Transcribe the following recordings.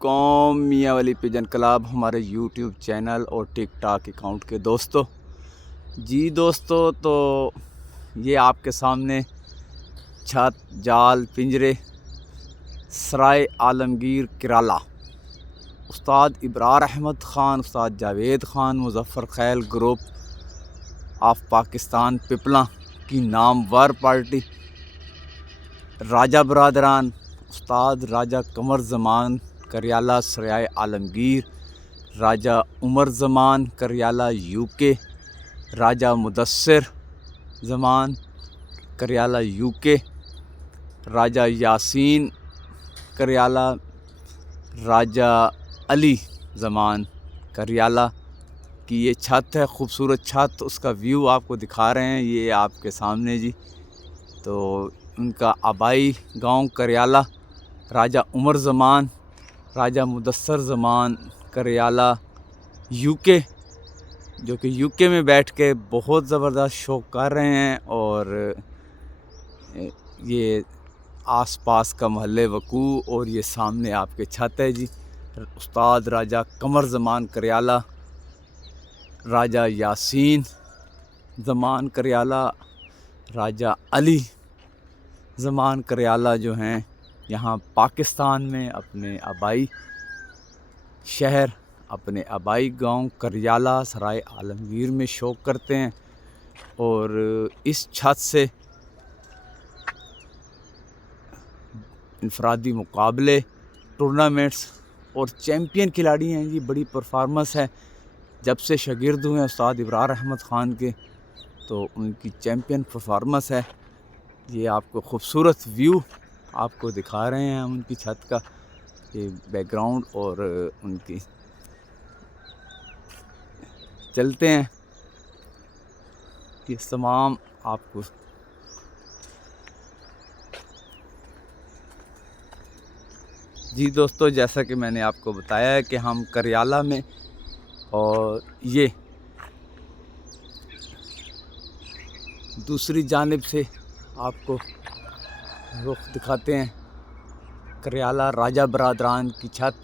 कौम मियाँ वाली पिजन क्लब हमारे यूट्यूब चैनल और टिकटॉक अकाउंट के दोस्तों। जी दोस्तों, तो ये आपके सामने छत, जाल, पिंजरे, सराय आलमगीर किराला, उस्ताद इब्रार अहमद ख़ान, उस्ताद जावेद ख़ान, मुज़फ़्फ़र खैल ग्रुप ऑफ पाकिस्तान पिपला की नामवर पार्टी, राजा बरदरान, उस्ताद राजा कमर ज़मान करियाला सराय आलमगीर, राजा उमर ज़मान करियाला यूके, राजा मुदस्सिर ज़मान करियाला यूके, राजा यासीन करियाला, राजा अली ज़मान करियाला की ये छत है, खूबसूरत छत। उसका व्यू आपको दिखा रहे हैं, ये आपके सामने जी। तो उनका आबाई गांव करियाला, राजा उमर ज़मान, राजा मुदस्सिर ज़मान करियाला यूके, जो कि यूके में बैठ के बहुत ज़बरदस्त शो कर रहे हैं। और ये आसपास का महल्ले वकू और ये सामने आपके छत है जी। उस्ताद राजा कमर ज़मान करियाला, राजा यासीन ज़मान करियाला, राजा अली ज़मान करियाला जो हैं यहाँ पाकिस्तान में अपने आबाई शहर, अपने आबाई गांव करियाला सराय आलमगीर में शो करते हैं। और इस छत से इनफरादी मुकाबले, टूर्नामेंट्स और चैम्पियन खिलाड़ी हैं जी। बड़ी परफॉर्मेंस है। जब से शागिर्द हुए उस्ताद इब्रार अहमद ख़ान के, तो उनकी चैम्पियन परफॉर्मेंस है। ये आपको खूबसूरत व्यू आपको दिखा रहे हैं हम उनकी छत का, ये बैकग्राउंड। और उनकी चलते हैं कि तमाम आपको जी दोस्तों, जैसा कि मैंने आपको बताया है कि हम करियाला में, और ये दूसरी जानिब से आपको रुख दिखाते हैं करियाला राजा बरदरान की छत।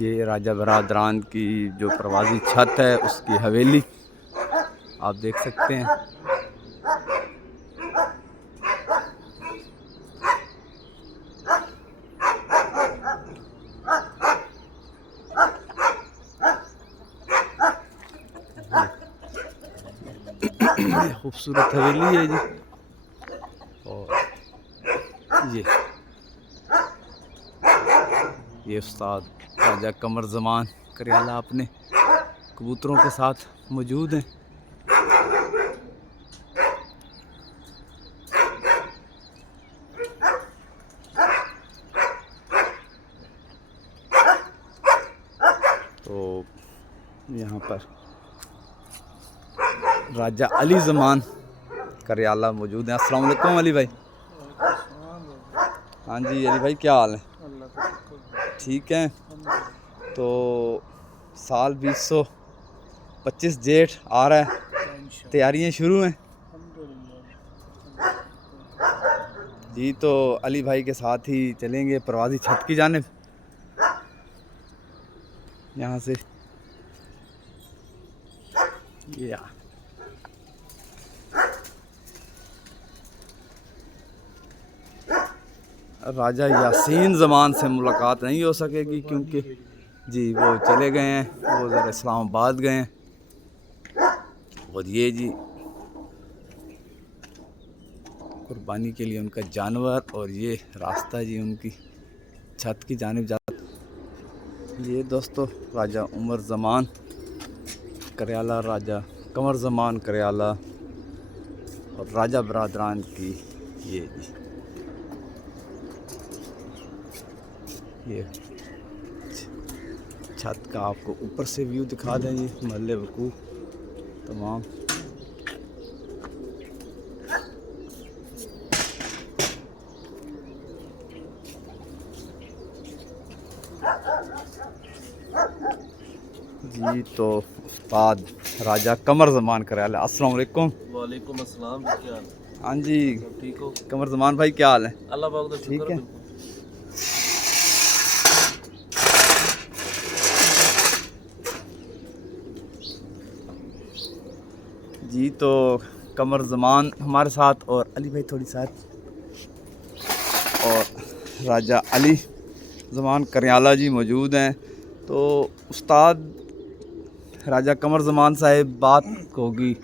ये राजा बरदरान की जो प्रवासी छत है, उसकी हवेली आप देख सकते हैं। खूबसूरत हवेली है जी। और ये उस्ताद राजा कमर ज़मान करियाला अपने कबूतरों के साथ मौजूद हैं। तो यहाँ पर राजा अली ज़मान करियाला मौजूद हैं। अस्सलाम वालेकुम अली भाई। हाँ जी अली भाई, क्या हाल है? ठीक है। तो साल 2025 जेठ आ रहा है, तैयारियां शुरू हैं जी। तो अली भाई के साथ ही चलेंगे प्रवासी छत की जानिब। यहाँ से ये राजा यासीन ज़मान से मुलाकात नहीं हो सकेगी, क्योंकि जी वो चले गए हैं, वो ज़रा इस्लामाबाद गए हैं। और ये जी कुर्बानी के लिए उनका जानवर, और ये रास्ता जी उनकी छत की जानिब जाता। ये दोस्तों राजा उमर ज़मान करियाला, राजा कमर ज़मान करियाला और राजा बरादरान की ये छत का आपको ऊपर से व्यू दिखा दें। ये महल वकूफ़ तमाम जी। तो उस्ताद राजा कमर ज़मान करियाला, अस्सलाम वालेकुम। वालेकुम अस्सलाम, क्या हाल? हाँ जी, ठीक हो? कमर ज़मान भाई क्या हाल है? अल्लाह पाक दा ठीक शुक्र है। है। जी तो कमर ज़मान हमारे साथ और अली भाई थोड़ी साथ और राजा अली ज़मान करियाला जी मौजूद हैं। तो उस्ताद राजा कमर ज़मान साहिब, बात होगी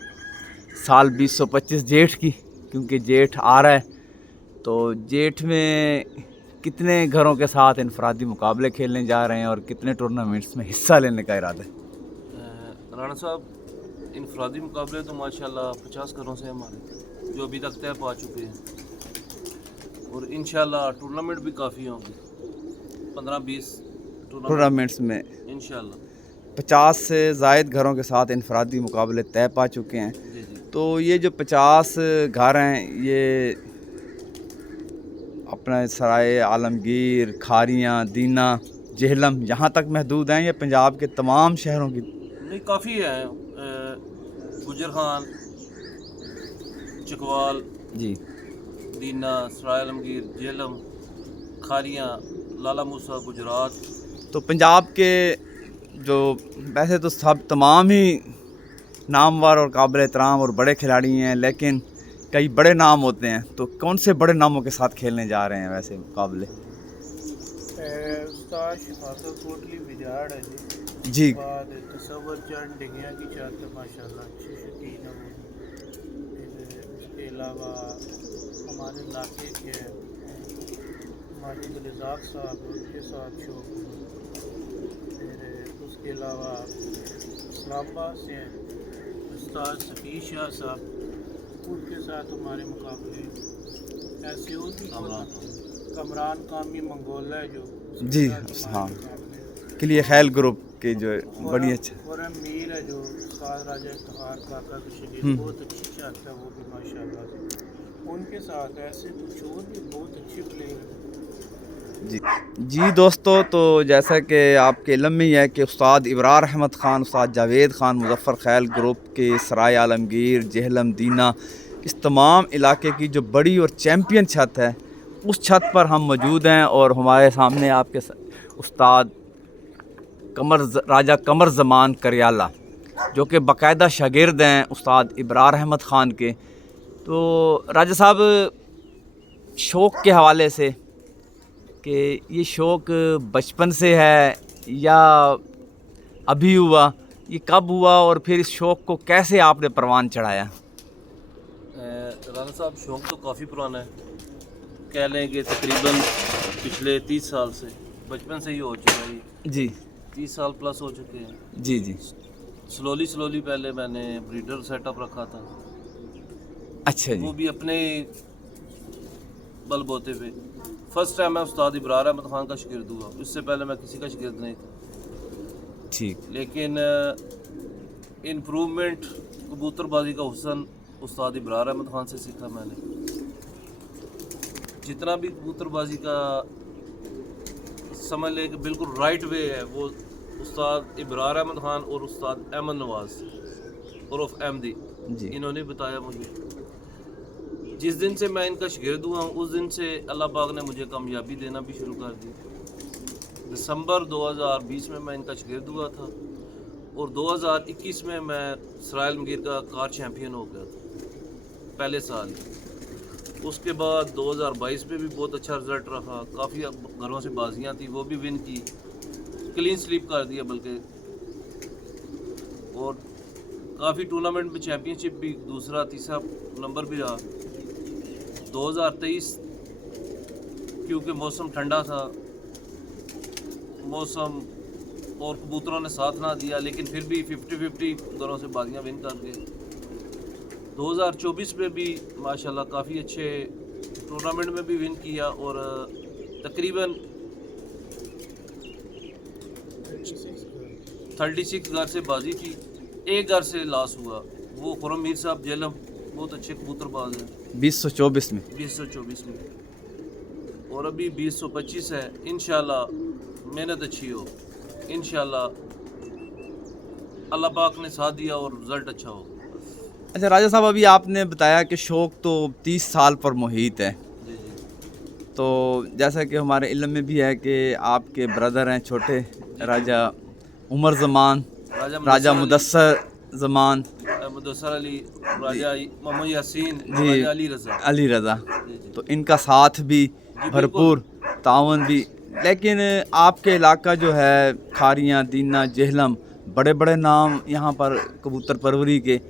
साल 2025 जेठ की, क्योंकि जेठ आ रहा है। तो जेठ में कितने घरों के साथ इनफरादी मुकाबले खेलने जा रहे हैं और कितने टूर्नामेंट्स में हिस्सा लेने का इरादा है? राणा साहब, इनफरादी मुकाबले तो माशाल्लाह 50 घरों से हमारे जो अभी तक तय पा चुके हैं, और इंशाल्लाह टूर्नामेंट भी काफ़ी होंगे, 15-20 टूर्नामेंट्स में इंशाल्लाह 50 से ज़ायद घरों के साथ इनफरादी मुकाबले तय पा चुके हैं। जी जी। तो ये जो 50 घर हैं, ये अपना सराय आलमगीर, खारियाँ, दीना, जेहलम यहाँ तक महदूद हैं या पंजाब के तमाम शहरों की? नहीं, काफ़ी है। गुजर खान, चकवाल जी दीना, सराय आलमगीर, जेलम, खारियाँ, लाला मूसा, गुजरात। तो पंजाब के जो वैसे तो सब तमाम ही नामवर और काबिल एहतराम और बड़े खिलाड़ी हैं, लेकिन कई बड़े नाम होते हैं। तो कौन से बड़े नामों के साथ खेलने जा रहे हैं वैसे मुकाबले? उस्ताद शफाकत कोटली बिजाड़ है जी। बाद तसव्वुर चंद डिगिया की छत माशाल्लाह अच्छी शकीन है वो। फिर उसके अलावा हमारे इलाके के माजिद रज़ाक साहब, उनके साथ शौक है। फिर उसके अलावा इस्लामाबाद से हैं उस्ताद सफ़ी शाह साहब, उनके साथ हमारे मुकाबले। ऐसे और भी कमरान कामी मंगोला है जो जी हाँ, के लिए खैल ग्रुप के जो बड़ी अच्छा और मीर है जो उस्ताद राजा इफ्तिखार काका के शरीर, बहुत अच्छी छत है वो भी माशाल्लाह से। उनके साथ ऐसे कुछ और भी बहुत अच्छे प्लेयर हैं। जी दोस्तों, तो जैसा कि आपके इल्म में ही है कि उस्ताद इब्रार अहमद ख़ान, उस्ताद जावेद ख़ान, मुज़फ़्फ़र खैल ग्रुप के सराय आलमगीर, जेहलम, दीना, इस तमाम इलाके की जो बड़ी और चैम्पियन छत है, उस छत पर हम मौजूद हैं। और हमारे सामने आपके उस्ताद राजा कमर ज़मान करियाला, जो कि बाकायदा शागिर्द हैं उस्ताद इब्रार अहमद ख़ान के। तो राजा साहब, शौक़ के हवाले से कि ये शौक़ बचपन से है या अभी हुआ, ये कब हुआ और फिर इस शौक़ को कैसे आपने परवान चढ़ाया? राणा साहब, शौक़ तो काफ़ी पुराना है, कह लें कि तकरीबन पिछले 30 साल से, बचपन से ही हो चुका है ये। जी 30 साल प्लस हो चुके हैं। जी जी। स्लोली पहले मैंने ब्रीडर सेटअप रखा था। अच्छा जी। वो भी अपने बलबोते पे। फर्स्ट टाइम मैं उस्ताद इब्रार अहमद ख़ान का शागिर्द हुआ, इससे पहले मैं किसी का शागिर्द नहीं था। ठीक। लेकिन इम्प्रूवमेंट, कबूतरबाजी का हुस्न उस्ताद इब्रार अहमद ख़ान से सीखा मैंने। जितना भी कबूतरबाजी का समझ ले कि बिल्कुल राइट वे है, वो उस्ताद इब्रार अहमद ख़ान और उस्ताद अहमद नवाज़ उर्फ अहमदी, इन्होंने बताया मुझे। जिस दिन से मैं इनका शागिर्द हुआ हूँ, उस दिन से अल्लाह पाक ने मुझे कामयाबी देना भी शुरू कर दी। दिसंबर 2020 में मैं इनका शागिर्द हुआ था और 2021 में मैं सराय आलमगीर का कार चैम्पियन हो गया था पहले साल। उसके बाद 2022 में भी बहुत अच्छा रिज़ल्ट रहा, काफ़ी घरों से बाजियाँ थी, वो भी विन की, क्लीन स्लीप कर दिया बल्कि, और काफ़ी टूर्नामेंट में चैम्पियनशिप भी दूसरा तीसरा नंबर भी रहा। 2023 क्योंकि मौसम ठंडा था, मौसम और कबूतरों ने साथ ना दिया, लेकिन फिर भी 50-50 दोनों से बाजियाँ विन कर गए। 2024 में भी माशाल्लाह काफ़ी अच्छे टूर्नामेंट में भी विन किया और तकरीबन 36 घर से बाजी थी, एक घर से लॉस हुआ। वो खुरम मीर साहब जेलम बहुत अच्छे कबूतरबाज हैं 2024 में। 2024 में, और अभी 2025 है। इंशाल्लाह मेहनत अच्छी हो, इंशाल्लाह अल्लाह पाक ने साथ दिया और रिज़ल्ट अच्छा हो। अच्छा राजा साहब, अभी आपने बताया कि शौक़ तो 30 साल पर मुहित है, जी जी तो जैसा कि हमारे इल्म में भी है कि आपके ब्रदर हैं छोटे राजा उमर ज़मान, राजा मुदस्सर ज़मान, मुदस्सर अली, राजा मोहम्मद यासीन, जी, राजा अली रज़ा। अली रज़ा, जी जी तो इनका साथ भी भरपूर, तावन भी। लेकिन आपके इलाका जो है खारियाँ, दीना, जेहलम, बड़े बड़े नाम यहाँ पर कबूतर परवरी के,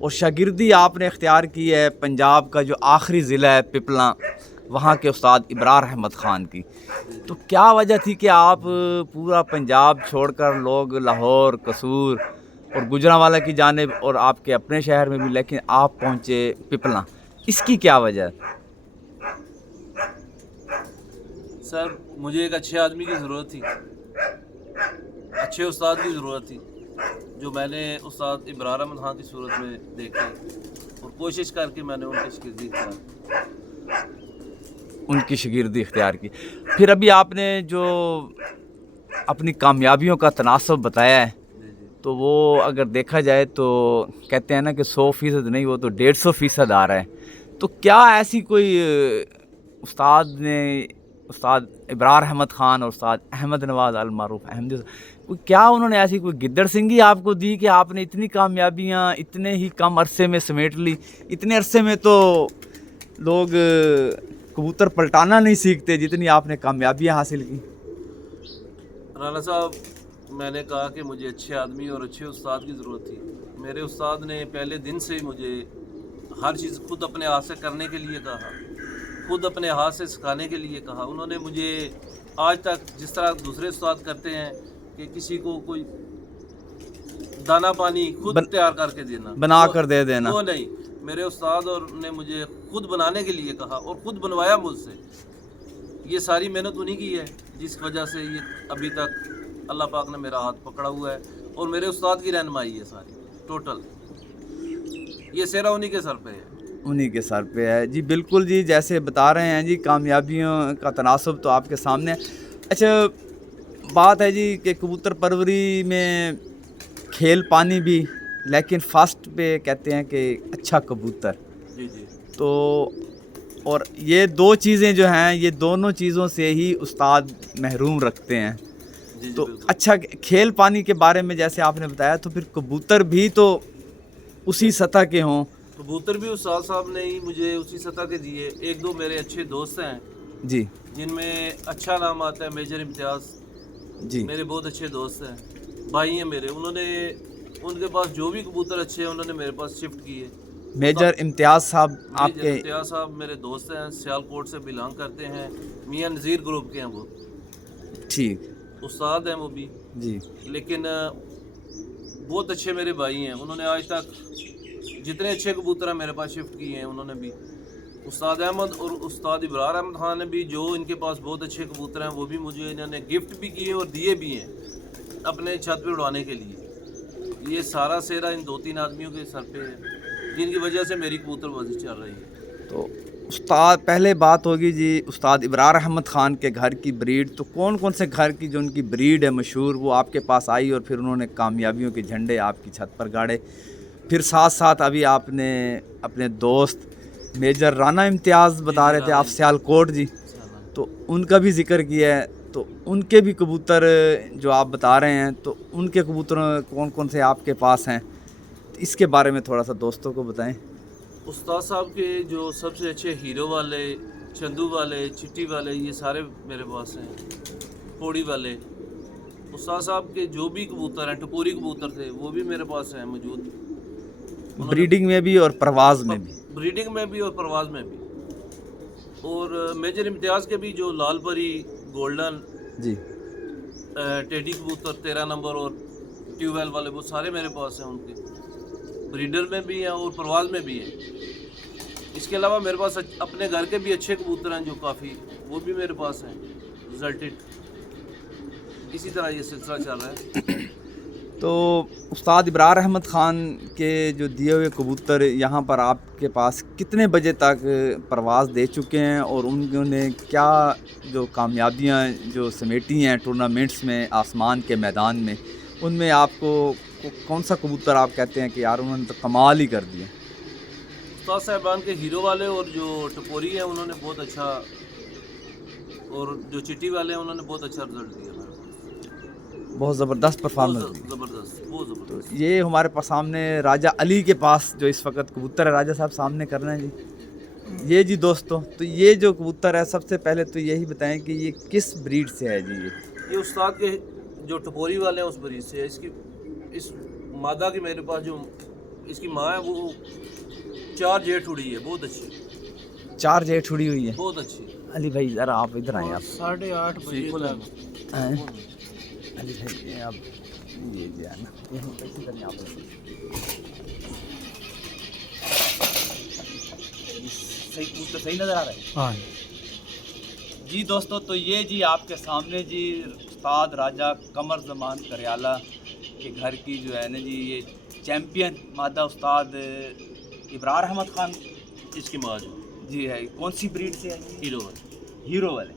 और शागिर्दी आपने इख्तियार की है पंजाब का जो आखिरी ज़िला है पिपला, वहाँ के उस्ताद इब्रार अहमद ख़ान की। तो क्या वजह थी कि आप पूरा पंजाब छोड़कर लोग लाहौर, कसूर और गुजरांवाला की जानिब और आपके अपने शहर में भी, लेकिन आप पहुँचे पिपला, इसकी क्या वजह है? सर, मुझे एक अच्छे आदमी की ज़रूरत थी, अच्छे उस्ताद की ज़रूरत थी, जो मैंने उस्ताद इब्रार अहमद ख़ान की सूरत में देखे और कोशिश करके मैंने उनकी शागिर्दी इख्तियार की। फिर अभी आपने जो अपनी कामयाबियों का तनासब बताया है, तो वो अगर देखा जाए तो कहते हैं ना कि 100% नहीं, वो तो 150% आ रहा है। तो क्या ऐसी कोई उस्ताद इब्रार अहमद ख़ान और उस्ताद अहमद नवाज़ अल मारूफ अहमदी, क्या उन्होंने ऐसी कोई गिद्दड़ सिंगी आपको दी कि आपने इतनी कामयाबियाँ इतने ही कम अरसे में समेट ली? इतने अरसे में तो लोग कबूतर पलटाना नहीं सीखते जितनी आपने कामयाबियाँ हासिल की। राना साहब, मैंने कहा कि मुझे अच्छे आदमी और अच्छे उस्ताद की ज़रूरत थी। मेरे उस्ताद ने पहले दिन से ही मुझे हर चीज़ खुद अपने हाथ से करने के लिए कहा, खुद अपने हाथ से सिखाने के लिए कहा। उन्होंने मुझे आज तक जिस तरह दूसरे उस्ताद करते हैं कि किसी को कोई दाना पानी खुद तैयार करके देना, बना कर दे देना, वो नहीं। मेरे उस्ताद और ने मुझे खुद बनाने के लिए कहा और ख़ुद बनवाया मुझसे। ये सारी मेहनत उन्हीं की है, जिस वजह से ये अभी तक अल्लाह पाक ने मेरा हाथ पकड़ा हुआ है और मेरे उस्ताद की रहनुमाई है सारी टोटल। ये सेरा उन्हीं के सर पे है, उन्हीं के सर पे है जी। बिल्कुल जी, जैसे बता रहे हैं जी, कामयाबियों का तनासब तो आपके सामने। अच्छा, बात है जी कि कबूतर परवरी में खेल पानी भी, लेकिन फर्स्ट पे कहते हैं कि अच्छा कबूतर। जी जी। तो और ये दो चीज़ें जो हैं, ये दोनों चीज़ों से ही उस्ताद महरूम रखते हैं। जी, तो बिल्कुल। अच्छा, खेल पानी के बारे में जैसे आपने बताया, तो फिर कबूतर भी तो उसी सतह के हों? कबूतर भी उस्ताद साहब ने ही मुझे उसी सतह के दिए। एक दो मेरे अच्छे दोस्त हैं जी, जिनमें अच्छा नाम आता है मेजर इम्तियाज़ जी, मेरे बहुत अच्छे दोस्त हैं, भाई हैं मेरे। उन्होंने उनके पास जो भी कबूतर अच्छे हैं उन्होंने मेरे पास शिफ्ट किए। मेजर इम्तियाज़ साहब आपके? इम्तियाज़ साहब मेरे दोस्त हैं, सियालकोट से बिलोंग करते हैं, मियाँ नज़ीर ग्रुप के हैं वो। ठीक, उस्ताद हैं वो भी जी, लेकिन बहुत अच्छे मेरे भाई हैं। उन्होंने आज तक जितने अच्छे कबूतर हैं मेरे पास शिफ्ट किए हैं उन्होंने भी। उस्ताद अहमद और उस्ताद इब्रार अहमद ख़ान ने भी, जो इनके पास बहुत अच्छे कबूतर हैं, वो भी मुझे इन्होंने गिफ्ट भी किए और दिए भी हैं अपने छत पे उड़ाने के लिए। ये सारा सेरा इन 2-3 आदमियों के सर पे है, जिनकी वजह से मेरी कबूतरबाजी चल रही है। तो उस्ताद, पहले बात होगी जी उस्ताद इब्रार अहमद ख़ान के घर की ब्रीड। तो कौन कौन से घर की जो उनकी ब्रीड है मशहूर, वो आपके पास आई और फिर उन्होंने कामयाबियों के झंडे आपकी छत पर गाड़े? फिर साथ साथ अभी आपने अपने दोस्त मेजर राना इम्तियाज़ बता रहे थे आप, सियालकोट जी, तो उनका भी जिक्र किया है। तो उनके भी कबूतर जो आप बता रहे हैं, तो उनके कबूतर कौन कौन से आपके पास हैं, तो इसके बारे में थोड़ा सा दोस्तों को बताएं। उस्ताद साहब के जो सबसे अच्छे हीरो वाले, चंदू वाले, चिट्टी वाले, ये सारे मेरे पास हैं, पोड़ी वाले। उस्ताद साहब के जो भी कबूतर हैं, टकोरी कबूतर थे, वो भी मेरे पास हैं मौजूद, ब्रीडिंग में भी और परवाज़ में भी। ब्रीडिंग में भी और परवाज़ में भी। और मेजर इम्तियाज़ के भी जो लाल परी, गोल्डन जी, टेडी कबूतर 13 नंबर और ट्यूबवेल वाले वो सारे मेरे पास हैं उनके, ब्रीडर में भी हैं और परवाज में भी हैं। इसके अलावा मेरे पास अपने घर के भी अच्छे कबूतर हैं जो काफ़ी, वो भी मेरे पास हैं रिजल्टेड। इसी तरह ये सिलसिला चल रहा है। तो उस्ताद इब्रार अहमद ख़ान के जो दिए हुए कबूतर यहाँ पर आपके पास कितने बजे तक परवाज़ दे चुके हैं और उन्होंने क्या जो कामयाबियाँ जो समेटी हैं टूर्नामेंट्स में आसमान के मैदान में, उनमें आपको कौन सा कबूतर आप कहते हैं कि यार उन्होंने तो कमाल ही कर दिया? उस्ताद साहबान के हीरो वाले और जो टपोरी हैं उन्होंने बहुत अच्छा, और जो चिट्टी वाले हैं उन्होंने बहुत अच्छा रिजल्ट दिया मेरे पास, बहुत ज़बरदस्त परफॉर्मेंस दी। ज़बरदस्त, बहुत ज़बरदस्त। तो ये हमारे पास सामने राजा अली के पास जो इस वक्त कबूतर है, राजा साहब सामने कर रहे हैं जी। ये जी दोस्तों, तो ये जो कबूतर है सबसे पहले तो यही बताएं कि ये किस ब्रीड से है जी? ये उस्ताद के जो टपोरी वाले हैं उस ब्रीड से है। इसकी इस मादा की मेरे पास जो इसकी माँ है वो 4 जेठ उड़ी है, बहुत अच्छी, 4 जेठ उड़ी हुई है, बहुत अच्छी। अली भाई ज़रा आप इधर आए आप। 8:30 बजे तक हैं? अली भाई ये आप ये जो है ना यहाँ कैसे करें आप? सही कबूतर सही नज़र आ रहा है? हाँ जी दोस्तों, तो ये जी आपके सामने जी उस्ताद राजा कमर ज़मान करियाला के घर की जो है ना जी ये चैम्पियन मादा उस्ताद इब्रार अहमद ख़ान इसकी माँ जो जी है। कौन सी ब्रीड से है? हीरो वाले, हीरो वाले।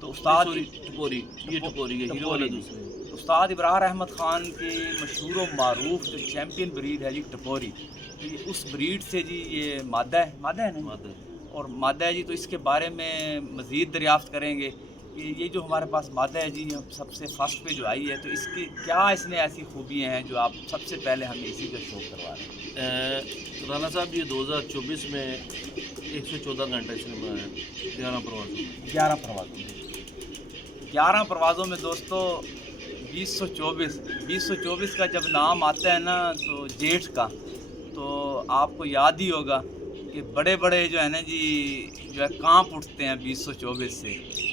तो उस्ताद टपोरी, ये टपोरी है, हीरो वाले दूसरे। उस्ताद इब्रार अहमद ख़ान की मशहूर व मारूफ जो चैम्पियन ब्रीड है जी टपोरी, तो ये उस ब्रीड से जी ये मादा है ना? मादा और मादा है जी, तो इसके बारे में मज़ीद दरियाफ्त करेंगे कि ये जो हमारे पास मादा है जी सबसे फर्स्ट पे जो आई है, तो इसकी क्या इसमें ऐसी खूबियाँ हैं जो आप सबसे पहले हमें इसी का शो करवा रहे हैं? राना साहब ये 2024 में 114 घंटा इसने बनाया 11 प्रवासों में। 11 प्रवासों में 11 प्रवासों में दोस्तों 2024 का जब नाम आता है ना तो जेठ का, तो आपको याद ही होगा कि बड़े बड़े जो है ना जी जो है कांप उठते हैं 2024 से,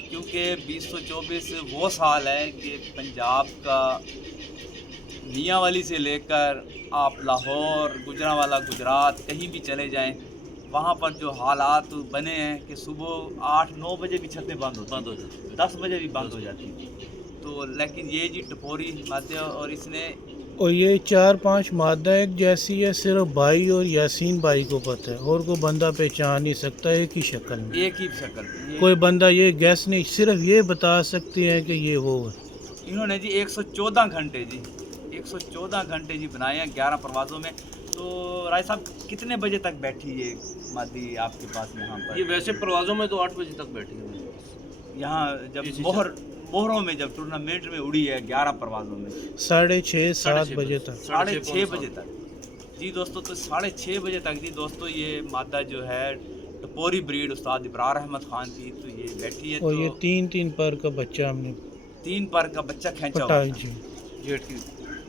क्योंकि 2024 वो साल है कि पंजाब का मियांवाली से लेकर आप लाहौर, गुजरांवाला, गुजरात कहीं भी चले जाएं, वहाँ पर जो हालात बने हैं कि सुबह 8-9 बजे भी छतें बंद हो जाती, 10 बजे भी बंद हो जाती। तो लेकिन ये जी टपोरी मादा और इसने और ये 4-5 मादा एक जैसी है, सिर्फ भाई और यासीन भाई को पता है, और कोई बंदा पहचान नहीं सकता एक ही शक्ल में, एक ही शक्ल। कोई बंदा ये गैस नहीं, सिर्फ ये बता सकते हैं कि ये वो है। इन्होंने जी 114 घंटे जी बनाए हैं 11 प्रवासों में। तो राय साहब कितने बजे तक बैठी ये मादी आपके पास यहाँ पर? ये वैसे प्रवासों में तो 8 बजे तक बैठी है मेरे पास। यहाँ जब मोहरों में जब टूर्नामेंट में उड़ी है 11 प्रवासों में 6:30-7 बजे तक, 6:30 बजे तक जी दोस्तों। तो 6:30 बजे तक जी दोस्तों ये मादा जो है टपोरी ब्रीड उस्ताद इब्रार अहमद ख़ान की, तो ये बैठी है। और तो ये 3 पर का बच्चा हमने 3 पर का बच्चा खींचा हुआ पटाई था। जी।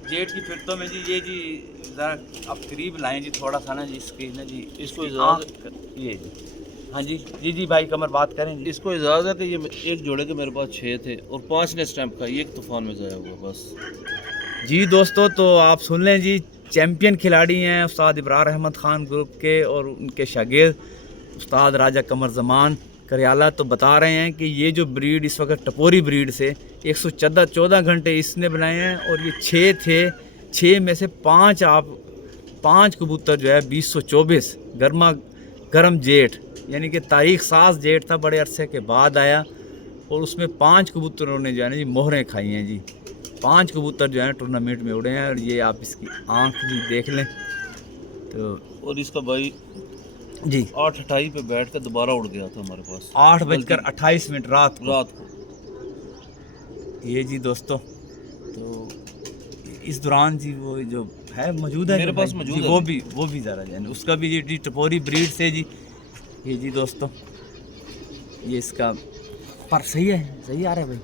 जेठ की फिरतों में जी ये जी ज़रा आप करीब लाएं जी थोड़ा सा ना जी इसकी ना जी इसको ये जी हाँ जी भाई कमर बात करें जी। इसको इजाज़त है कि ये एक जोड़े के मेरे पास 6 थे और 5 ने स्टैंप का, ये एक तूफान में ज़ाया हुआ बस। जी दोस्तों, तो आप सुन लें जी, चैम्पियन खिलाड़ी हैं उस्ताद इब्रार अहमद ख़ान ग्रुप के और उनके शागिर्द उस्ताद राजा कमर ज़मान करियाला, तो बता रहे हैं कि ये जो ब्रीड इस वक्त टपोरी ब्रीड से 114 घंटे इसने बनाए हैं और ये 6 थे, 6 में से 5 कबूतर जो है 2024 गर्म जेठ यानी कि तारीख साज जेठ था, बड़े अरसे के बाद आया और उसमें 5 कबूतरों ने जो है ना जी मोहरें खाई हैं जी। 5 कबूतर जो है टूर्नामेंट में उड़े हैं और ये आप इसकी आँख जी देख लें तो। और इसका भाई जी 8:28 पे बैठ कर दोबारा उड़ गया था हमारे पास 8:28 रात को। ये जी दोस्तों, तो इस दौरान जी वो जो है मौजूद है मेरे पास मौजूद है, वो भी ज़रा जाए उसका भी जी टपोरी ब्रीड से जी। ये जी दोस्तों, ये इसका पर सही है, सही आ रहा है भाई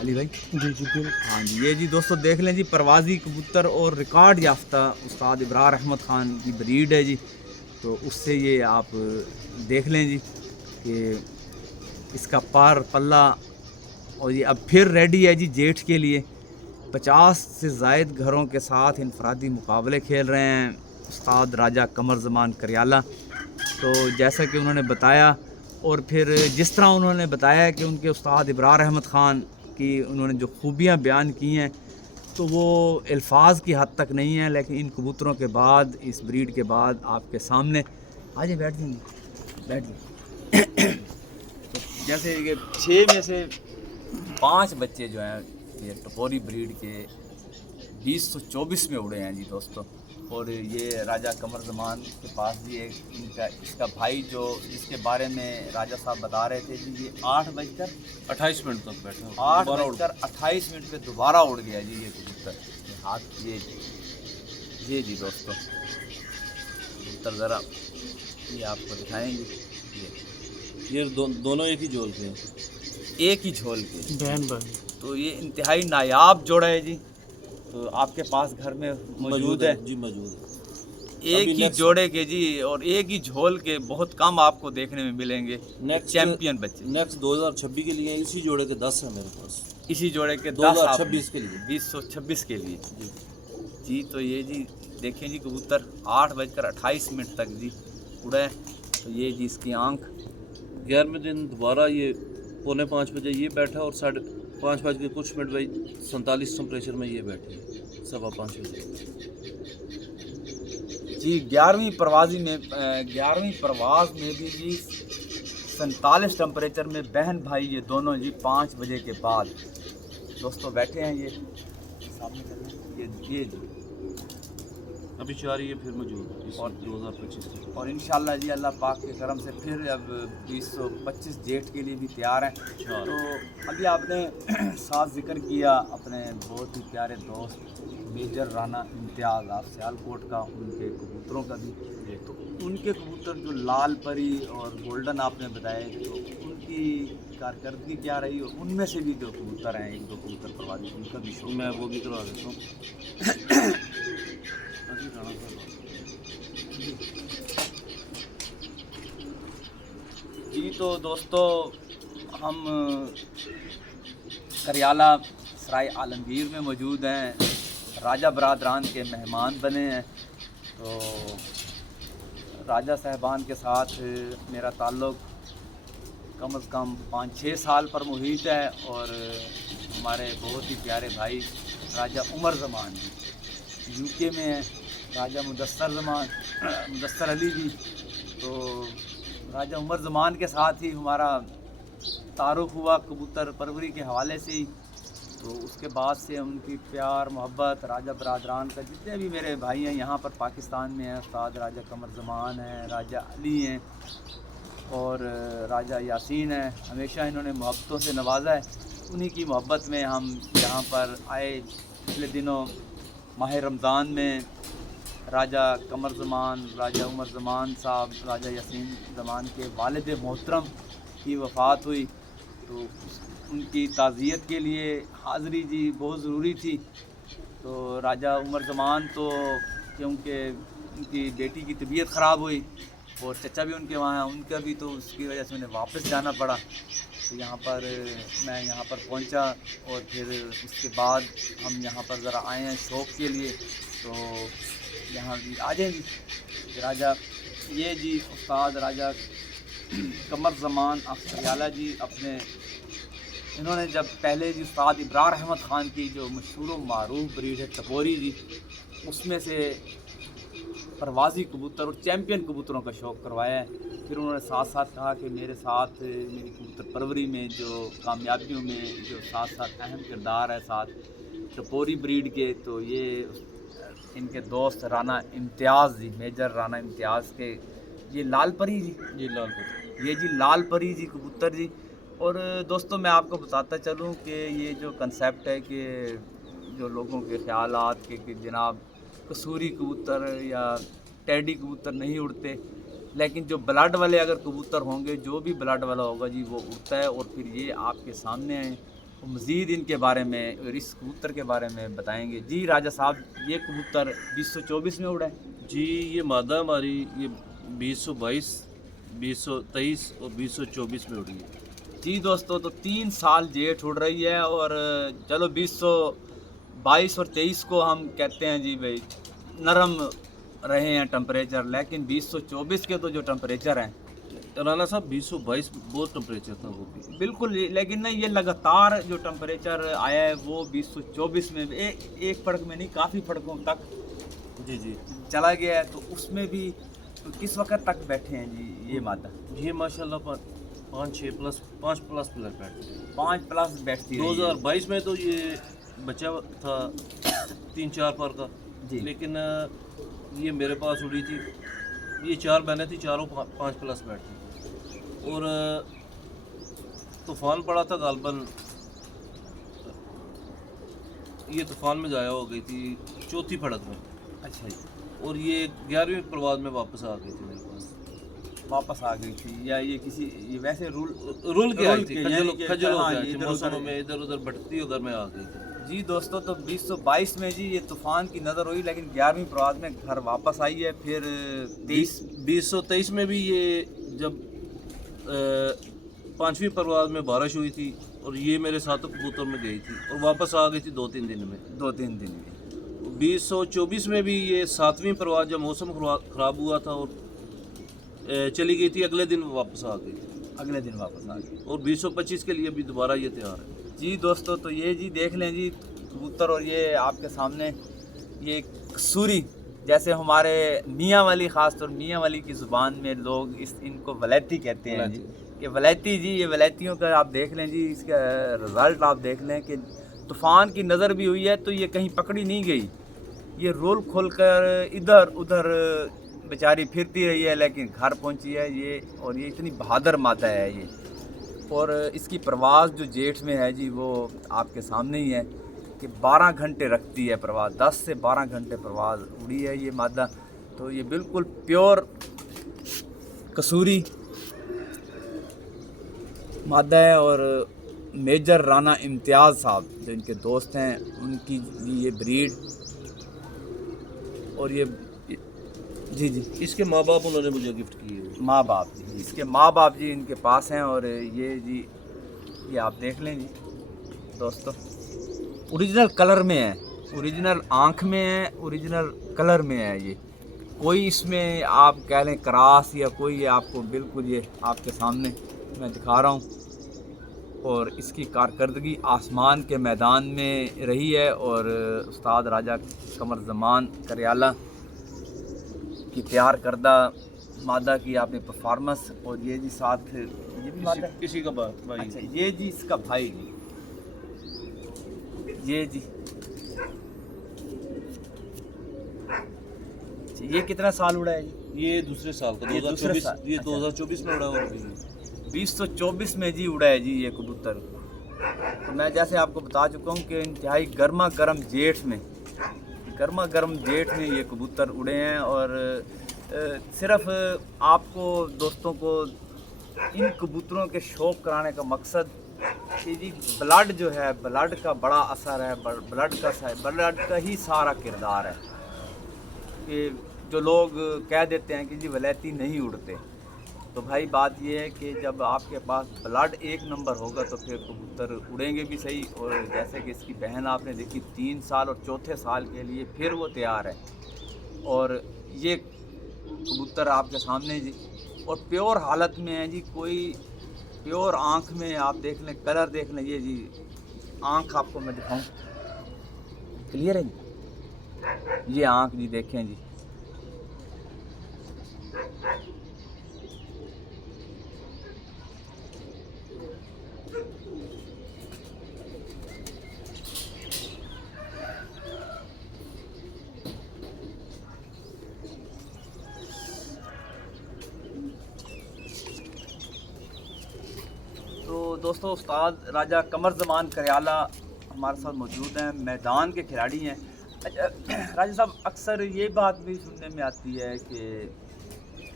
अली भाई? जी हाँ जी। ये जी दोस्तों देख लें जी, परवाज़ी कबूतर और रिकॉर्ड याफ्ता उस्ताद इब्रार अहमद ख़ान की ब्रीड है जी। तो उससे ये आप देख लें जी कि इसका पार पल्ला और ये अब फिर रेडी है जी जेठ के लिए। 50 से ज़ायद घरों के साथ इनफरादी मुकाबले खेल रहे हैं उस्ताद राजा कमर ज़मान करियाला। तो जैसा कि उन्होंने बताया और फिर जिस तरह उन्होंने बताया कि उनके उस्ताद इब्रार अहमद ख़ान की उन्होंने जो खूबियाँ बयान की हैं तो वो अल्फाज की हद तक नहीं है, लेकिन इन कबूतरों के बाद, इस ब्रीड के बाद आपके सामने आ जाइए, बैठ जाइए, बैठ जाइए। तो जैसे कि 6 में से 5 बच्चे जो हैं ये टपोरी ब्रीड के 2024 में उड़े हैं जी दोस्तों। और ये राजा कमर ज़मान के पास भी एक इसका भाई जो जिसके बारे में राजा साहब बता रहे थे जी, ये 8:28 तक बैठा, 8:28 पे दोबारा उड़ गया जी ये कबूतर। हाथ ये जी दोस्तों कबूतर ज़रा ये आपको दिखाएंगे। ये दोनों एक ही झोल के हैं, एक ही झोल के बहन भाई। तो ये इंतहाई नायाब जोड़ा है जी। तो आपके पास घर में मौजूद है जी, मौजूद है। एक ही जोड़े के जी और एक ही झोल के बहुत कम आपको देखने में मिलेंगे चैंपियन बच्चे। नेक्स्ट 2026 के लिए इसी जोड़े के 10 है मेरे पास, इसी जोड़े के 2026 के लिए, 2026 के लिए जी। तो ये जी देखें जी कबूतर 8:28 तक जी उड़ा है। तो ये जी इसकी आँख 11वें दिन दोबारा ये 4:45 बजे ये बैठा और 5:05 के कुछ मिनट भाई 47 टेम्परेचर में ये बैठे 5:15 बजे जी। 11वीं प्रवाज में भी जी 47 टेम्परेचर में बहन भाई ये दोनों जी 5 बजे के बाद दोस्तों बैठे हैं। ये सामने कर लें, ये जी अभी 4 ये फिर मौजूद इस और 2025 के। और इंशाल्लाह जी अल्लाह पाक के करम से फिर अब 2025 जेठ के लिए भी तैयार हैं। तो अभी आपने साथ जिक्र किया अपने बहुत ही प्यारे दोस्त मेजर राना इम्तियाज़ आप सियालकोट का, उनके कबूतरों का भी। तो उनके कबूतर जो लाल परी और गोल्डन आपने बताए, तो उनकी कारकर्दगी क्या रही और उनमें से भी जो कबूतर हैं, 1-2 कबूतर करवा दीजिए, उनका भी शौक मैं वो भी करवा देता हूँ। जी। तो दोस्तों हम करियाला सराय आलमगीर में मौजूद हैं, राजा बरादरान के मेहमान बने हैं। तो राजा साहबान के साथ मेरा ताल्लुक़ कम से कम 5-6 साल पर मुहित है और हमारे बहुत ही प्यारे भाई राजा उमर ज़मान यूके में है, राजा मुदस्सर अली जी। तो राजा उमर ज़मान के साथ ही हमारा तारुफ़ हुआ कबूतर परवरी के हवाले से ही। तो उसके बाद से उनकी प्यार मोहब्बत राजा बरादरान का जितने भी मेरे भाई हैं यहाँ पर पाकिस्तान में हैं, उस्ताद राजा कमर ज़मान हैं, राजा अली हैं और राजा यासीन हैं, हमेशा इन्होंने मोहब्बतों से नवाजा है। उन्हीं की मोहब्बत में हम यहाँ पर आए। पिछले दिनों माह रमज़ान में राजा कमर ज़मान, राजा उमर ज़मान साहब, राजा यासीन ज़मान के वालिद मोहतरम की वफ़ात हुई। तो उनकी ताज़ियत के लिए हाज़री जी बहुत ज़रूरी थी। तो राजा उमर ज़मान तो क्योंकि उनकी बेटी की तबीयत ख़राब हुई और चचा भी उनके वहाँ हैं, उनका भी तो उसकी वजह से उन्हें वापस जाना पड़ा। तो यहाँ पर मैं यहाँ पर पहुँचा और फिर उसके बाद हम यहाँ पर ज़रा आए हैं शौक़ के लिए। तो यहाँ भी आ जाएंगी राजा ये जी उस्ताद राजा कमर ज़मान करियाला जी अपने इन्होंने जब पहले जी उस्ताद इब्रार अहमद ख़ान की जो मशहूर मारूफ ब्रीड है टपोरी जी, उसमें से परवाज़ी कबूतर और चैम्पियन कबूतरों का शौक़ करवाया है। फिर उन्होंने साथ साथ कहा कि मेरे साथ मेरी कबूतर परवरी में जो कामयाबियों में जो साथ साथ अहम किरदार है साथ टपोरी ब्रीड के, तो ये इनके दोस्त राना इम्तियाज़ जी, मेजर राना इम्तियाज़ के ये लाल परी जी, ये जी लाल परी जी कबूतर जी। और दोस्तों मैं आपको बताता चलूँ कि ये जो कंसेप्ट है कि जो लोगों के ख्यालात के कि जनाब कसूरी कबूतर या टेडी कबूतर नहीं उड़ते, लेकिन जो ब्लड वाले अगर कबूतर होंगे, जो भी ब्लड वाला होगा जी वो उड़ता है। और फिर ये आपके सामने है, तो मज़ीद इनके बारे में और इस कबूतर के बारे में बताएंगे जी राजा साहब। ये कबूतर 2024 में उड़ा है जी। ये मादा हमारी ये 2022, 2023 और 2024 में उड़ी है। जी दोस्तों, तो 3 साल जेठ उड़ रही है और चलो 2022 और 23 को हम कहते हैं जी भाई नरम रहे हैं टेम्परेचर, लेकिन 2024 के तो जो टेम्परेचर हैं राना साहब 2022 बहुत टेम्परेचर था वो भी। बिल्कुल, लेकिन ना ये लगातार जो टेम्परेचर आया है वो 2024 में एक फड़क में नहीं, काफ़ी फड़कों तक जी जी चला गया है। तो उसमें भी तो किस वक्त तक बैठे हैं जी ये मादा? ये माशाल्लाह 5 प्लस प्लस बैठते हैं। 5 प्लस बैठती है 2022 में तो ये बच्चा था 3-4 पर का जी। लेकिन ये मेरे पास उड़ी थी, ये 4 बहनें थी, चारों 5 प्लस बैठती और तूफ़ान पड़ा था गालबन, ये तूफ़ान में ज़ाया हो गई थी 4थी फड़क में। अच्छा जी, और ये 11वीं प्रवाज में वापस आ गई थी मेरे पास। वापस आ गई थी या ये किसी ये वैसे रूल के आई थी, यानी कि खजल हो हाँ, गई थी, इधर मौसम उधर में इधर उधर भटकती होकर मैं आ गई थी। जी दोस्तों, तो 2022 में जी ये तूफ़ान की नज़र हुई, लेकिन 11वीं प्रवास में घर वापस आई है। फिर 2023 में भी ये जब 5वीं प्रवास में बारिश हुई थी और ये मेरे साथ कबूतर में गई थी और वापस आ गई थी 2-3 दिन में। 2-3 दिन में 2024 में भी ये 7वीं प्रवास जब मौसम ख़राब हुआ था और चली गई थी, अगले दिन वापस आ गई, अगले दिन वापस आ गई। और 2025 के लिए भी दोबारा ये तैयार है। जी दोस्तों, तो ये जी देख लें जी कबूतर, और ये आपके सामने ये कसूरी, जैसे हमारे मियाँ वाली, ख़ास तौर मियाँ वाली की ज़ुबान में लोग इनको वलैती कहते हैं जी। ये वलैती जी, ये वलैतियों का आप देख लें जी, इसका रिज़ल्ट आप देख लें कि तूफ़ान की नज़र भी हुई है तो ये कहीं पकड़ी नहीं गई, ये रोल खोल कर इधर उधर बेचारी फिरती रही है, लेकिन घर पहुंची है ये। और ये इतनी बहादुर माता है ये, और इसकी प्रवास जो जेठ में है जी वो आपके सामने ही है कि 12 घंटे रखती है प्रवास, 10 से 12 घंटे प्रवास उड़ी है ये मादा। तो ये बिल्कुल प्योर कसूरी मादा है। और मेजर राना इम्तियाज़ साहब जो इनके दोस्त हैं उनकी भी ये ब्रीड, और ये जी जी इसके माँ बाप उन्होंने मुझे गिफ्ट किए। माँ बाप जी, इसके माँ बाप जी इनके पास हैं। और ये जी ये आप देख लें जी दोस्तों, ओरिजिनल कलर में है, ओरिजिनल आँख में है, ओरिजिनल कलर में है ये। कोई इसमें आप कह लें क्रास या कोई, ये आपको बिल्कुल ये आपके सामने मैं दिखा रहा हूँ। और इसकी कारकर्दगी आसमान के मैदान में रही है। और उस्ताद राजा कमर ज़मान करियाला की तैयार करदा मादा की आपने परफॉर्मेंस। और ये जी साथ ये भी मादा है? किसी का भाई। अच्छा, ये जी इसका भाई जी, ये जी ये कितना साल उड़ा है जी? ये दूसरे साल का ये दूसरे 2024, साल। ये अच्छा। 2024 में उड़ा हुआ है। 2024 में जी उड़ा है जी ये कबूतर। तो मैं जैसे आपको बता चुका हूँ कि इंतहाई गर्मा गर्म जेठ में, गर्मा गर्म जेठ में ये कबूतर उड़े हैं। और सिर्फ आपको दोस्तों को इन कबूतरों के शौक़ कराने का मकसद कि जी ब्लड जो है, ब्लड का बड़ा असर है, ब्लड का ही सारा किरदार है। कि जो लोग कह देते हैं कि जी वलैती नहीं उड़ते, तो भाई बात ये है कि जब आपके पास ब्लड एक नंबर होगा तो फिर कबूतर उड़ेंगे भी सही। और जैसे कि इसकी बहन आपने देखी 3 साल और चौथे साल के लिए फिर वो तैयार है। और ये कबूतर आपके सामने जी, और प्योर हालत में है जी, कोई प्योर आँख में आप देख लें, कलर देख लें। ये जी आँख आपको मैं दिखाऊं, क्लियर है जी, ये आँख जी देखें जी। तो दोस्तों, उस्ताद राजा कमर ज़मान करियाला हमारे साथ मौजूद हैं, मैदान के खिलाड़ी हैं। अच्छा राजा साहब, अक्सर ये बात भी सुनने में आती है कि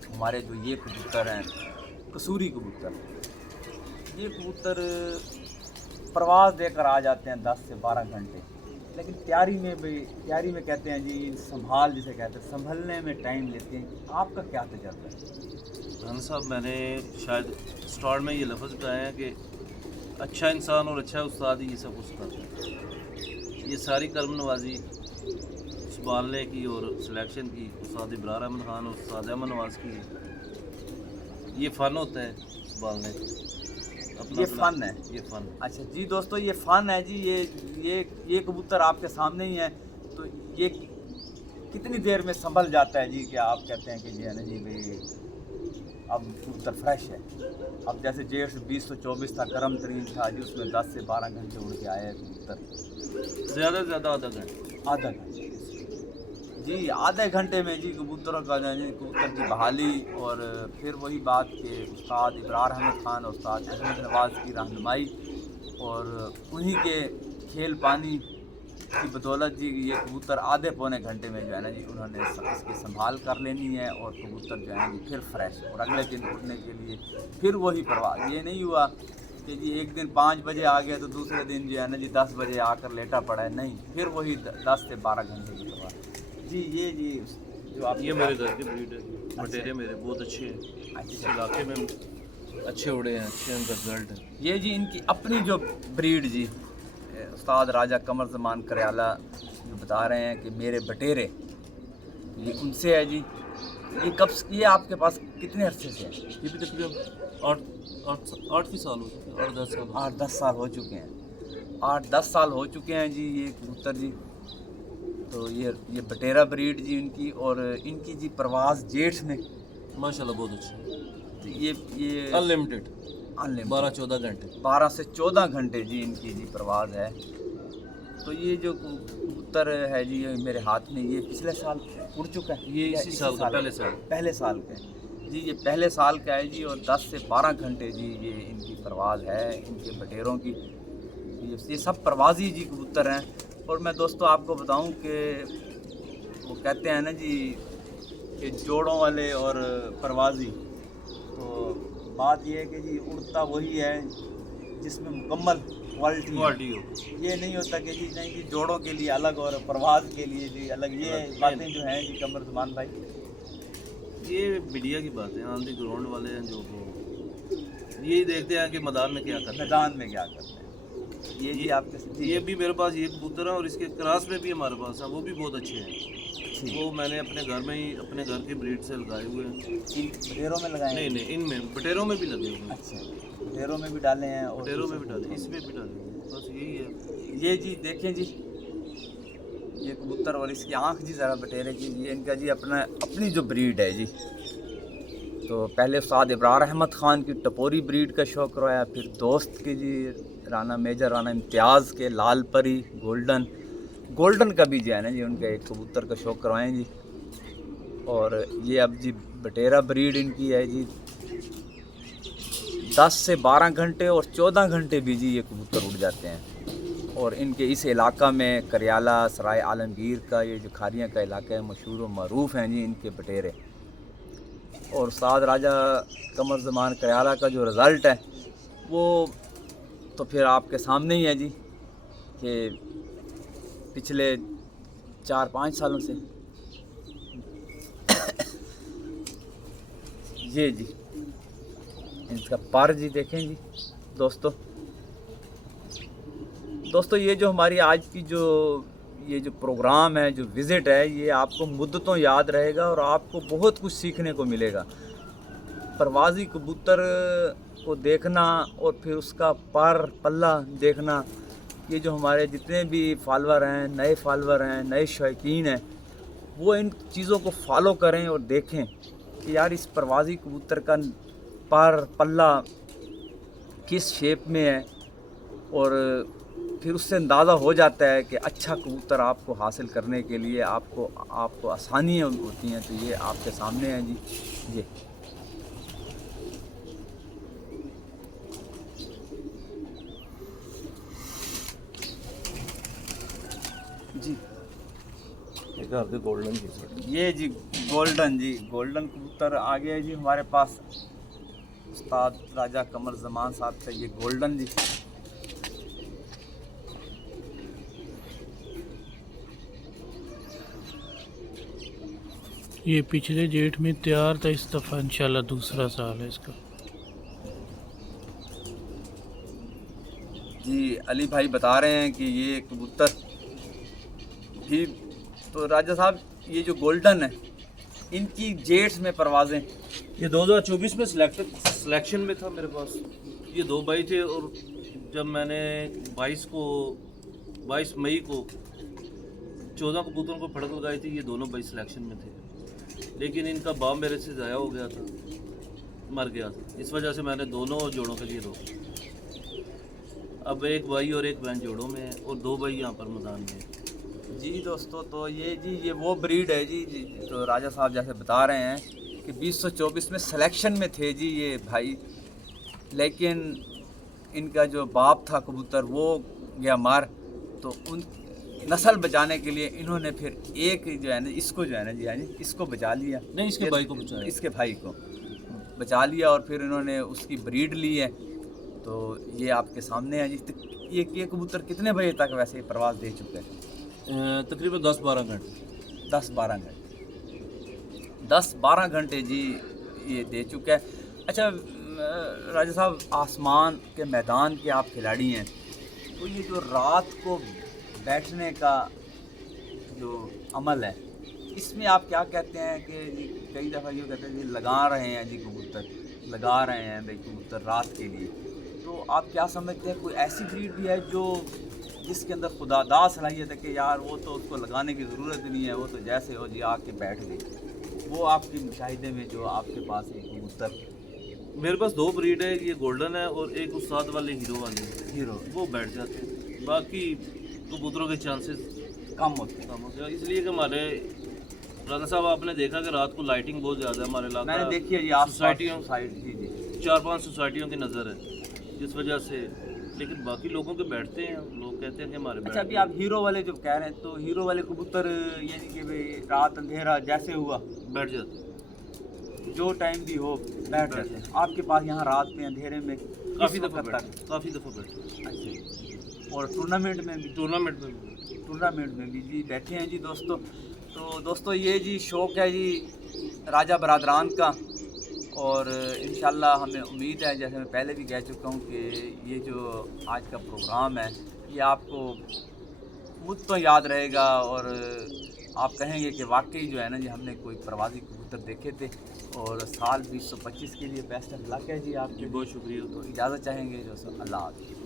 हमारे जो ये कबूतर हैं, कसूरी कबूतर, ये कबूतर प्रवास देकर आ जाते हैं 10 से 12 घंटे, लेकिन तैयारी में भी, तैयारी में कहते हैं जी संभाल, जिसे कहते हैं संभलने में टाइम लेते हैं। आपका क्या तजर्बा है? राना साहब, मैंने शायद स्टार्ट में ये लफ्ज़ बताया है कि अच्छा इंसान और अच्छा उस्ताद ही ये सब कुछ करता है। ये सारी कलम नवाजी संभालने की और सिलेक्शन की उस्ताद इब्रार अहमद खान और उस्ताद अहमद नवाज की है। ये फ़न होता है संभालने का। ये फ़न है। ये फ़न। अच्छा जी दोस्तों, ये फ़न है जी। ये कबूतर आपके सामने ही है। तो ये कितनी देर में संभल जाता है जी कि आप कहते हैं कि जी है ना जी भाई अब कबूतर फ्रेश है। अब जैसे जेठ 2024 था, गर्म तरीन था जी, उसमें 10 से 12 घंटे उड़ के आया है कबूतर। ज़्यादा से ज़्यादा आधा घंटा। आधा घंटे जी, आधे घंटे में जी कबूतरों का कबूतर की बहाली। और फिर वही बात कि उस्ताद इब्रार अहमद खान और उस्ताद अहमद नवाज की रहनुमाई और उन्हीं के खेल पानी की बदौलत जी ये कबूतर आधे पौने घंटे में जो है ना जी उन्होंने इसकी संभाल कर लेनी है और कबूतर जो है जी फिर फ्रेश और अगले दिन उड़ने के लिए फिर वही परवाह। ये नहीं हुआ कि जी एक दिन 5 बजे आ गया तो दूसरे दिन जो है ना जी 10 बजे आकर लेटा पड़ा है, नहीं, फिर वही 10 से 12 घंटे की परवाह जी। ये जी जो आप ये मेरे घर के ब्रीड है, बटेरे मेरे बहुत अच्छे हैं। इस इलाके में अच्छे उड़े हैं, अच्छे उनका रिजल्ट है। ये जी इनकी अपनी जो ब्रीड जी उस्ताद राजा कमर ज़मान करयाला जो बता रहे हैं कि मेरे बटेरे ये उनसे है जी। ये कब ये आपके पास कितने अरसे से है? ये भी तकरीबन 8 साल हो चुके हैं, 8-10 साल। 8-10 साल हो चुके हैं। 8-10 साल हो चुके हैं जी ये कबूतर जी। तो ये बटेरा ब्रीड जी इनकी। और इनकी जी परवाज़ जेठ में माशाल्लाह बहुत अच्छे हैं। तो ये अनलिमिटेड 12-14 घंटे। 12 से 14 घंटे जी इनकी जी परवाज़ है। तो ये जो कबूतर है जी ये मेरे हाथ में ये पिछले साल उड़ चुका है। ये इसी साल का पहले साल का जी। ये पहले साल का है जी। और 10 से 12 घंटे जी ये इनकी परवाज़ है इनके बटेरों की। ये सब परवाज़ी जी कबूतर हैं। और मैं दोस्तों आपको बताऊं कि वो कहते हैं ना जी कि जोड़ों वाले और परवाज़ी, तो बात ये है कि जी उड़ता वही है जिसमें मुकम्मल क्वालिटी हो। ये नहीं होता कि जी नहीं जी जोड़ों के लिए अलग और परवाज़ के लिए जी अलग। ये बातें जो हैं जी कमर ज़मान भाई, ये मीडिया की बात है। ऑन द ग्राउंड वाले हैं जो यही देखते हैं कि मैदान में क्या करते हैं। मैदान में क्या करते हैं। ये जी आपके ये भी मेरे पास ये कबूतर है और इसके क्रॉस में भी हमारे पास है, वो भी बहुत अच्छे हैं। वो मैंने अपने घर में ही अपने घर की ब्रीड से लगाए हुए हैं। इन बटेरों में लगाए? नहीं, इनमें बटेरों में भी लगे हुए हैं। अच्छा, बटेरों में भी डाले हैं और बटेरों में भी डाले, इसमें भी डाले हैं। बस यही है। ये जी देखें जी ये कबूतर और इसकी आँख जी ज़रा बटेरे की। ये इनका जी अपनी जो ब्रीड है जी। तो पहले उस्ताद इब्रार अहमद ख़ान की टपोरी ब्रीड का शौक़ रहा, फिर दोस्त की जी मेजर राना इम्तियाज़ के लाल परी गोल्डन का भी जो है ना जी उनका एक कबूतर का शौक़ करवाएँ जी। और ये अब जी बटेरा ब्रीड इनकी है जी। 10 से 12 घंटे और 14 घंटे भी जी ये कबूतर उड़ जाते हैं। और इनके इस इलाका में करयाला सराय आलमगीर का ये जो खारियाँ का इलाका है मशहूर व मरूफ़ हैं जी इनके बटेरे। और उस्ताद राजा कमर ज़मान करयाला का जो रिज़ल्ट है वो तो फिर आपके सामने ही है जी कि पिछले 4-5 सालों से ये जी इसका पर जी देखें जी दोस्तों। ये जो हमारी आज की ये जो प्रोग्राम है, जो विज़िट है, ये आपको मुद्दतों याद रहेगा और आपको बहुत कुछ सीखने को मिलेगा। परवाज़ी कबूतर को देखना और फिर उसका पर पल्ला देखना, ये जो हमारे जितने भी फॉलोअर हैं, नए फॉलोअर हैं, नए शौकीन हैं, वो इन चीज़ों को फॉलो करें और देखें कि यार इस परवाज़ी कबूतर का पर पल्ला किस शेप में है। और फिर उससे अंदाज़ा हो जाता है कि अच्छा कबूतर आपको हासिल करने के लिए आपको आसानियाँ होती हैं। तो ये आपके सामने है जी। ये जी घर के गोल्डन की ये जी गोल्डन कबूतर आ गया जी हमारे पास उस्ताद राजा कमर ज़मान साहब का। ये गोल्डन जी ये पिछले जेठ में तैयार था, इस दफ़ा इंशाल्लाह दूसरा साल है इसका। अली भाई बता रहे हैं कि ये कबूतर भी, तो राजा साहब ये जो गोल्डन है इनकी जेट्स में परवाज़ें, ये 2024 में सिलेक्शन में था मेरे पास। ये 2 भाई थे और जब मैंने 22 मई को 14 कबूतरों को फड़क लगाई थी, ये दोनों भाई सिलेक्शन में थे, लेकिन इनका बाप मेरे से ज़ाया हो गया था, मर गया था। इस वजह से मैंने दोनों जोड़ों के लिए रोका। अब एक भाई और एक बहन जोड़ों में है और 2 भाई यहाँ पर मैदान में है। जी दोस्तों, तो ये वो ब्रीड है जी, तो राजा साहब जैसे बता रहे हैं कि 2024 में सिलेक्शन में थे जी ये भाई, लेकिन इनका जो बाप था कबूतर वो गया मार, तो उन नस्ल बचाने के लिए इन्होंने फिर एक जो है ना इसको जो है ना जी यानी इसको बचा लिया, नहीं इसके भाई को बचाया, इसके भाई को बचा लिया और फिर इन्होंने उसकी ब्रीड ली है। तो ये आपके सामने है जी। ये कबूतर कितने बजे तक वैसे प्रवास दे चुके हैं? तकरीबन 10-12 घंटे 10-12 घंटे जी ये दे चुका है। अच्छा राजा साहब, आसमान के मैदान के आप खिलाड़ी हैं, तो ये जो रात को बैठने का जो अमल है इसमें आप क्या कहते हैं कि जी कई दफ़ा ये कहते हैं जी लगा रहे हैं जी कबूतर, लगा रहे हैं भाई कबूतर रात के लिए, तो आप क्या समझते हैं कोई ऐसी ब्रीड भी है जो जिसके अंदर खुदादा सलाहियत है कि यार वो तो उसको लगाने की ज़रूरत नहीं है, वो तो जैसे हो जी आके बैठ गई, वो आपके मुशाहिदे में जो आपके पास है कबूतर? मेरे पास 2 ब्रीड है, ये गोल्डन है और एक उस्ताद वाले हीरो वाले, वो बैठ जाते हैं। बाकी कबूतरों के चांसेस कम होते हैं। इसलिए कि हमारे राना साहब आपने देखा कि रात को लाइटिंग बहुत ज़्यादा है हमारे इलाके, मैंने देखी है जी, आप सोसाइटियों जी 4-5 सोसाइटियों की नज़र है, जिस वजह से, लेकिन बाकी लोगों के बैठते हैं, लोग कहते हैं कि हमारे अच्छा अभी आप हीरो वाले जो कह रहे हैं, तो हीरो वाले कबूतर यानी कि भाई रात अंधेरा जैसे हुआ बैठ जाते हैं, जो टाइम भी हो बैठ जाते हैं। आपके पास यहाँ रात में अंधेरे में काफ़ी दफ़ा बैठे। अच्छा, और टूर्नामेंट में भी जी बैठे हैं जी दोस्तों। तो दोस्तों ये जी शौक़ है जी राजा बरादरान का, और इंशाल्लाह हमें उम्मीद है, जैसे मैं पहले भी कह चुका हूँ, कि ये जो आज का प्रोग्राम है ये आपको मुझ तो याद रहेगा और आप कहेंगे कि वाकई जो है ना जी हमने कोई प्रवासी कबूतर देखे थे। और साल 2025 के लिए बेस्ट ऑफ लक है जी आपके। बहुत शुक्रिया। तो इजाज़त चाहेंगे दोस्तों, अल्लाह हाफ़िज़।